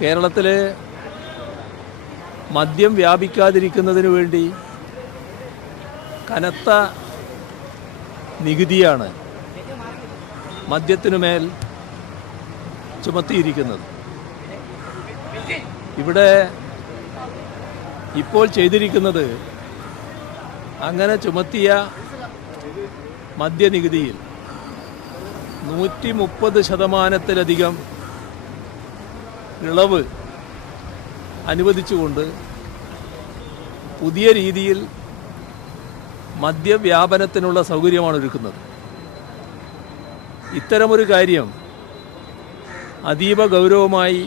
കേരളത്തിൽ മദ്യം വ്യാപിക്കാതിരിക്കുന്നതിന് വേണ്ടി കനത്ത നികുതിയാണ് മദ്യത്തിനുമേൽ ചുമത്തിയിരിക്കുന്നത്. ഇവിടെ ഇപ്പോൾ ചെയ്തിരിക്കുന്നത് അങ്ങനെ ചുമത്തിയ മദ്യനികുതിയിൽ 130% ഇളവ് അനുവദിച്ചുകൊണ്ട് പുതിയ രീതിയിൽ മദ്യവ്യാപനത്തിനുള്ള സൗകര്യമാണ് ഒരുക്കുന്നത്. ഇത്തരമൊരു കാര്യം അതീവ ഗൗരവമായി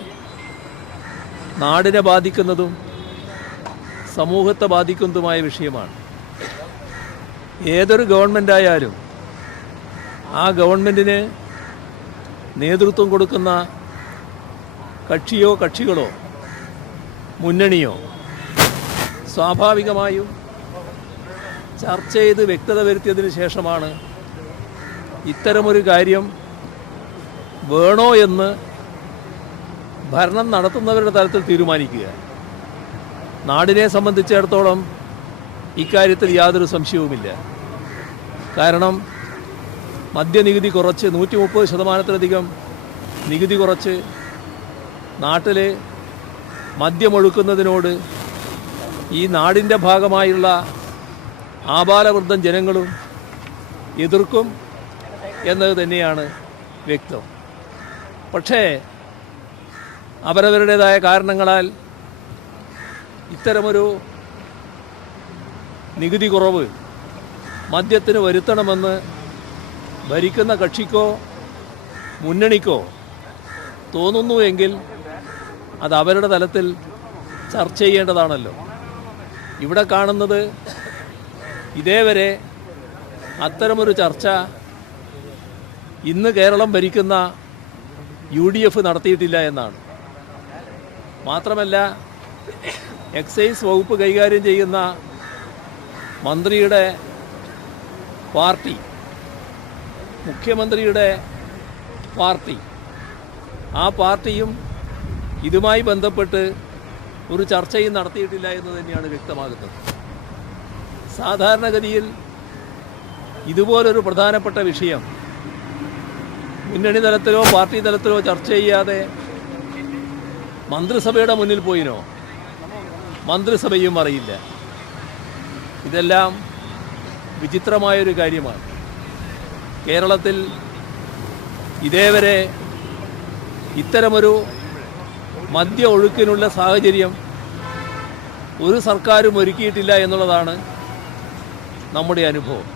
നാടിനെ ബാധിക്കുന്നതും സമൂഹത്തെ ബാധിക്കുന്നതുമായ വിഷയമാണ്. ഏതൊരു ഗവൺമെൻറ്റായാലും ആ ഗവൺമെൻറ്റിന് നേതൃത്വം കൊടുക്കുന്ന കക്ഷിയോ കക്ഷികളോ മുന്നണിയോ സ്വാഭാവികമായും ചർച്ച ചെയ്ത് വ്യക്തത വരുത്തിയതിന് ശേഷമാണ് ഇത്തരമൊരു കാര്യം വേണോ എന്ന് ഭരണം നടത്തുന്നവരുടെ തലത്തിൽ തീരുമാനിക്കുക. നാടിനെ സംബന്ധിച്ചിടത്തോളം ഇക്കാര്യത്തിൽ യാതൊരു സംശയവുമില്ല. കാരണം മദ്യനികുതി കുറച്ച് 130% നികുതി കുറച്ച് നാട്ടിൽ മദ്യമൊഴുക്കുന്നതിനോട് ഈ നാടിൻ്റെ ഭാഗമായുള്ള ആബാലവൃദ്ധം ജനങ്ങളും എതിർക്കും എന്നത് തന്നെയാണ് വ്യക്തം. പക്ഷേ അവരവരുടേതായ കാരണങ്ങളാൽ ഇത്തരമൊരു നികുതി കുറവ് മദ്യത്തിന് വരുത്തണമെന്ന് ഭരിക്കുന്ന കക്ഷിക്കോ മുന്നണിക്കോ തോന്നുന്നുവെങ്കിൽ അത് അവരുടെ തലത്തിൽ ചർച്ച ചെയ്യേണ്ടതാണല്ലോ. ഇവിടെ കാണുന്നത് ഇതേവരെ അത്തരമൊരു ചർച്ച ഇന്ന് കേരളം ഭരിക്കുന്ന UDF നടത്തിയിട്ടില്ല എന്നാണ്. മാത്രമല്ല എക്സൈസ് വകുപ്പ് കൈകാര്യം ചെയ്യുന്ന മന്ത്രിയുടെ പാർട്ടി, മുഖ്യമന്ത്രിയുടെ പാർട്ടി, ആ പാർട്ടിയും ഇതുമായി ബന്ധപ്പെട്ട് ഒരു ചർച്ചയും നടത്തിയിട്ടില്ല എന്ന് തന്നെയാണ് വ്യക്തമാകുന്നത്. സാധാരണഗതിയിൽ ഇതുപോലൊരു പ്രധാനപ്പെട്ട വിഷയം മുന്നണി തലത്തിലോ പാർട്ടി തലത്തിലോ ചർച്ച ചെയ്യാതെ മന്ത്രിസഭയുടെ മുന്നിൽ പോയിനോ മന്ത്രിസഭയും അറിയില്ല. ഇതെല്ലാം വിചിത്രമായൊരു കാര്യമാണ്. കേരളത്തിൽ ഇതേവരെ ഇത്തരമൊരു മദ്യ ഒഴുക്കിനുള്ള സാഹചര്യം ഒരു സർക്കാരും ഒരുക്കിയിട്ടില്ല എന്നുള്ളതാണ് നമ്മുടെ അനുഭവം.